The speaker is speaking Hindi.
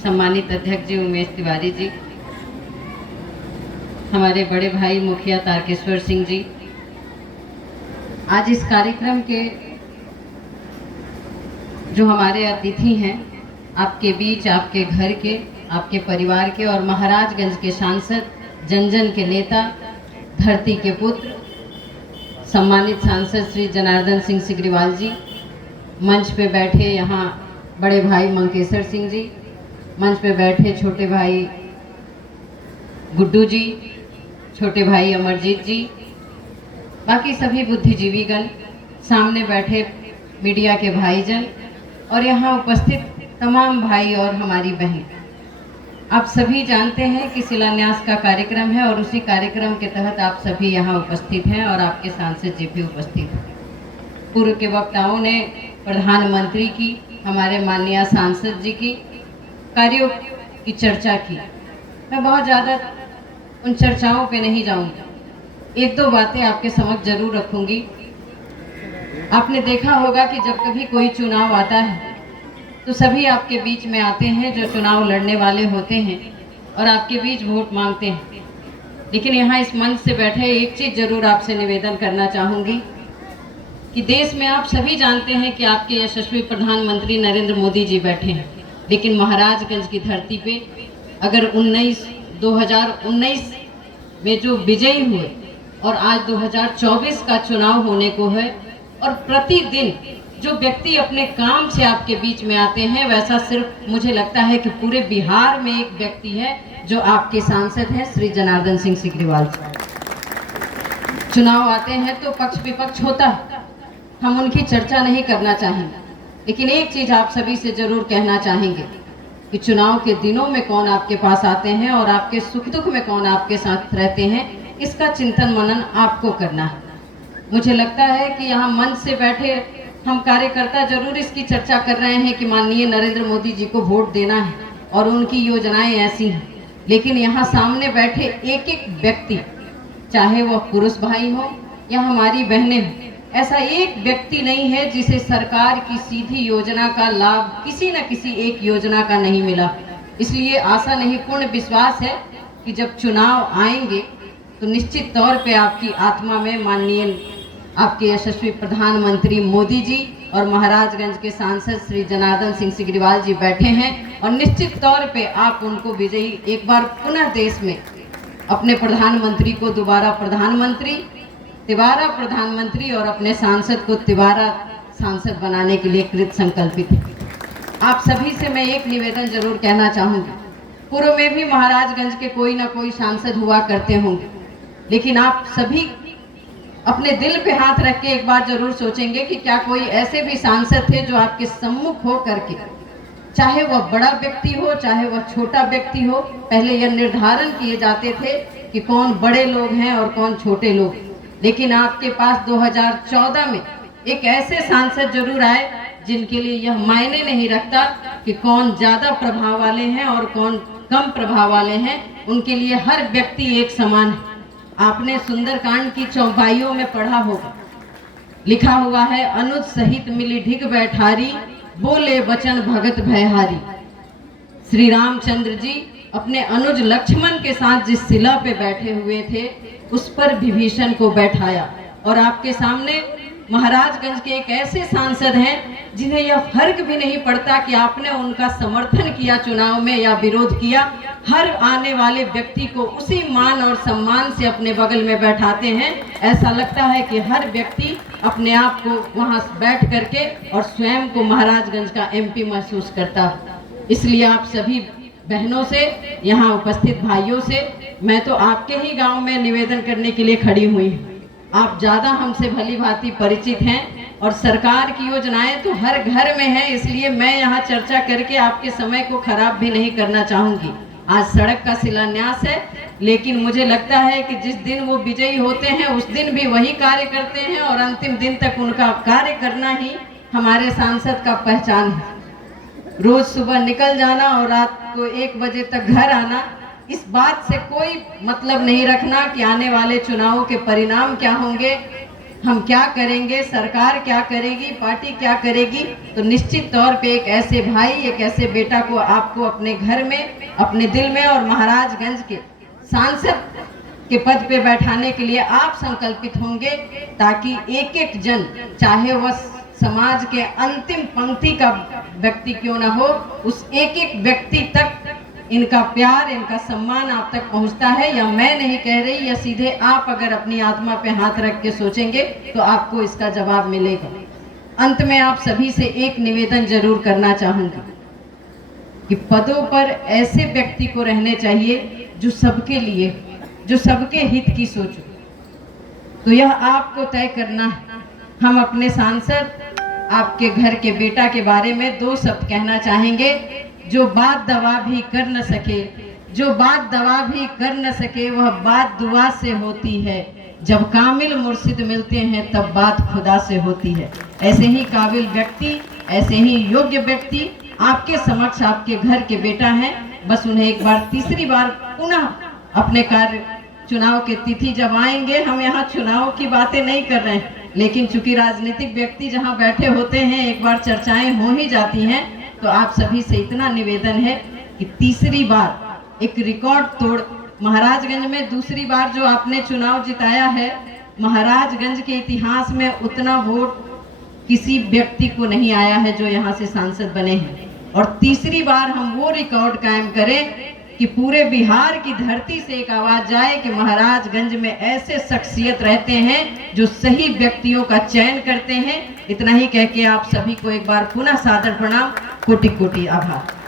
सम्मानित अध्यक्ष जी उमेश तिवारी जी, हमारे बड़े भाई मुखिया तारकेश्वर सिंह जी, आज इस कार्यक्रम के जो हमारे अतिथि हैं, आपके बीच, आपके घर के, आपके परिवार के और महाराजगंज के सांसद, जन जन के नेता, धरती के पुत्र, सम्मानित सांसद श्री जनार्दन सिंह सिग्रीवाल जी, मंच पे बैठे यहाँ बड़े भाई मंकेसर सिंह जी, मंच पे बैठे छोटे भाई गुड्डू जी, छोटे भाई अमरजीत जी, बाकी सभी बुद्धिजीवीगण, सामने बैठे मीडिया के भाईजन और यहाँ उपस्थित तमाम भाई और हमारी बहन, आप सभी जानते हैं कि शिलान्यास का कार्यक्रम है और उसी कार्यक्रम के तहत आप सभी यहाँ उपस्थित हैं और आपके सांसद जी भी उपस्थित हैं। पूर्व के वक्ताओं ने प्रधानमंत्री की, हमारे माननीय सांसद जी की कार्यों की चर्चा की। मैं बहुत ज़्यादा उन चर्चाओं पे नहीं जाऊंगी, एक दो बातें आपके समक्ष जरूर रखूंगी। आपने देखा होगा कि जब कभी कोई चुनाव आता है तो सभी आपके बीच में आते हैं जो चुनाव लड़ने वाले होते हैं और आपके बीच वोट मांगते हैं। लेकिन यहाँ इस मंच से बैठे एक चीज़ जरूर आपसे निवेदन करना चाहूँगी कि देश में आप सभी जानते हैं कि आपके यशस्वी प्रधानमंत्री नरेंद्र मोदी जी बैठे हैं, लेकिन महाराजगंज की धरती पे अगर 2019 में जो विजयी हुए और आज 2024 का चुनाव होने को है और प्रतिदिन जो व्यक्ति अपने काम से आपके बीच में आते हैं, वैसा सिर्फ मुझे लगता है कि पूरे बिहार में एक व्यक्ति है जो आपके सांसद हैं, श्री जनार्दन सिंह सिग्रीवाल जी। चुनाव आते हैं तो पक्ष विपक्ष होता है, हम उनकी चर्चा नहीं करना चाहेंगे, लेकिन एक चीज़ आप सभी से जरूर कहना चाहेंगे कि चुनाव के दिनों में कौन आपके पास आते हैं और आपके सुख दुख में कौन आपके साथ रहते हैं, इसका चिंतन मनन आपको करना है। मुझे लगता है कि यहाँ मंच से बैठे हम कार्यकर्ता जरूर इसकी चर्चा कर रहे हैं कि माननीय नरेंद्र मोदी जी को वोट देना है और उनकी योजनाएं ऐसी हैं, लेकिन यहाँ सामने बैठे एक एक व्यक्ति, चाहे वह पुरुष भाई हो या हमारी बहनें हों, ऐसा एक व्यक्ति नहीं है जिसे सरकार की सीधी योजना का लाभ किसी न किसी एक योजना का नहीं मिला। इसलिए आशा नहीं, पूर्ण विश्वास है कि जब चुनाव आएंगे तो निश्चित तौर पे आपकी आत्मा में माननीय आपके यशस्वी प्रधानमंत्री मोदी जी और महाराजगंज के सांसद श्री जनार्दन सिंह सिग्रीवाल जी बैठे हैं और निश्चित तौर पे आप उनको विजयी एक बार पुनः देश में अपने प्रधानमंत्री को दोबारा प्रधानमंत्री, तिबारा प्रधानमंत्री और अपने सांसद को तिबारा सांसद बनाने के लिए कृत संकल्पित है। आप सभी से मैं एक निवेदन जरूर कहना चाहूँगी, पूर्व में भी महाराजगंज के कोई ना कोई सांसद हुआ करते होंगे, लेकिन आप सभी अपने दिल पे हाथ रख के एक बार जरूर सोचेंगे कि क्या कोई ऐसे भी सांसद थे जो आपके सम्मुख हो करके, चाहे वह बड़ा व्यक्ति हो चाहे वह छोटा व्यक्ति हो, पहले यह निर्धारण किए जाते थे कि कौन बड़े लोग हैं और कौन छोटे लोग, लेकिन आपके पास 2014 में एक ऐसे सांसद जरूर आए जिनके लिए यह मायने नहीं रखता कि कौन ज्यादा प्रभाव वाले हैं और कौन कम प्रभाव वाले हैं, उनके लिए हर व्यक्ति एक समान है। आपने सुंदरकांड की चौपाइयों में पढ़ा होगा, लिखा हुआ है, अनुज सहित मिली ढिग बैठारी, बोले वचन भगत भयहारी। श्री रामचंद्र जी अपने अनुज लक्ष्मण के साथ जिस शिला पे बैठे हुए थे उस पर विभीषण को बैठाया, और आपके सामने महाराजगंज के एक ऐसे सांसद हैं जिन्हें यह फर्क भी नहीं पड़ता कि आपने उनका समर्थन किया चुनाव में या विरोध किया, हर आने वाले व्यक्ति को उसी मान और सम्मान से अपने बगल में बैठाते हैं। ऐसा लगता है कि हर व्यक्ति अपने आप को वहां बैठ करके और स्वयं को महाराजगंज का एमपी महसूस करता है। इसलिए आप सभी बहनों से, यहाँ उपस्थित भाइयों से मैं तो आपके ही गांव में निवेदन करने के लिए खड़ी हुई हूँ। आप ज़्यादा हमसे भली भांति परिचित हैं और सरकार की योजनाएं तो हर घर में है, इसलिए मैं यहाँ चर्चा करके आपके समय को खराब भी नहीं करना चाहूँगी। आज सड़क का शिलान्यास है, लेकिन मुझे लगता है कि जिस दिन वो विजयी होते हैं उस दिन भी वही कार्य करते हैं और अंतिम दिन तक उनका कार्य करना ही हमारे सांसद का पहचान है। रोज सुबह निकल जाना और रात को 1 बजे तक घर आना, इस बात से कोई मतलब नहीं रखना कि आने वाले चुनावों के परिणाम क्या होंगे, हम क्या करेंगे, सरकार क्या करेगी, पार्टी क्या करेगी, तो निश्चित तौर पे एक ऐसे भाई, एक ऐसे बेटा को आपको अपने घर में, अपने दिल में और महाराजगंज के सांसद के पद पे बैठाने के लिए आप संकल्पित होंगे, ताकि एक एक जन, चाहे वह समाज के अंतिम पंक्ति का व्यक्ति क्यों ना हो, उस एक एक व्यक्ति तक इनका प्यार, इनका सम्मान आप तक पहुंचता है। या मैं नहीं कह रही, या सीधे आप अगर अपनी आत्मा पे हाथ रख के सोचेंगे तो आपको इसका जवाब मिलेगा। अंत में आप सभी से एक निवेदन जरूर करना चाहूंगी कि पदों पर ऐसे व्यक्ति को रहने चाहिए जो सबके लिए, जो सबके हित की सोचो। तो यह आपको तय करना है। हम अपने सांसद, आपके घर के बेटा के बारे में दो शब्द कहना चाहेंगे। जो बात दवा भी कर न सके, जो बात दवा भी कर न सके, वह बात दुआ से होती है। जब कामिल मुर्शिद मिलते हैं तब बात खुदा से होती है। ऐसे ही काबिल व्यक्ति, ऐसे ही योग्य व्यक्ति आपके समक्ष, आपके घर के बेटा हैं। बस उन्हें एक बार, तीसरी बार पुनः अपने कार्य, चुनाव के तिथि जब आएंगे, हम यहाँ चुनाव की बातें नहीं कर रहे हैं, लेकिन चूंकि राजनीतिक व्यक्ति जहाँ बैठे होते हैं, एक बार चर्चाएं हो ही जाती हैं, तो आप सभी से इतना निवेदन है कि तीसरी बार एक रिकॉर्ड तोड़, महाराजगंज में दूसरी बार जो आपने चुनाव जिताया है, महाराजगंज के इतिहास में उतना वोट किसी व्यक्ति को नहीं आया है जो यहाँ से सांसद बने हैं। और तीसरी बार हम वो रिकॉर्ड कायम करें कि पूरे बिहार की धरती से एक आवाज जाए कि महाराजगंज में ऐसे शख्सियत रहते हैं जो सही व्यक्तियों का चयन करते हैं। इतना ही कह के आप सभी को एक बार पुनः सादर प्रणाम, कोटि कोटि आभार।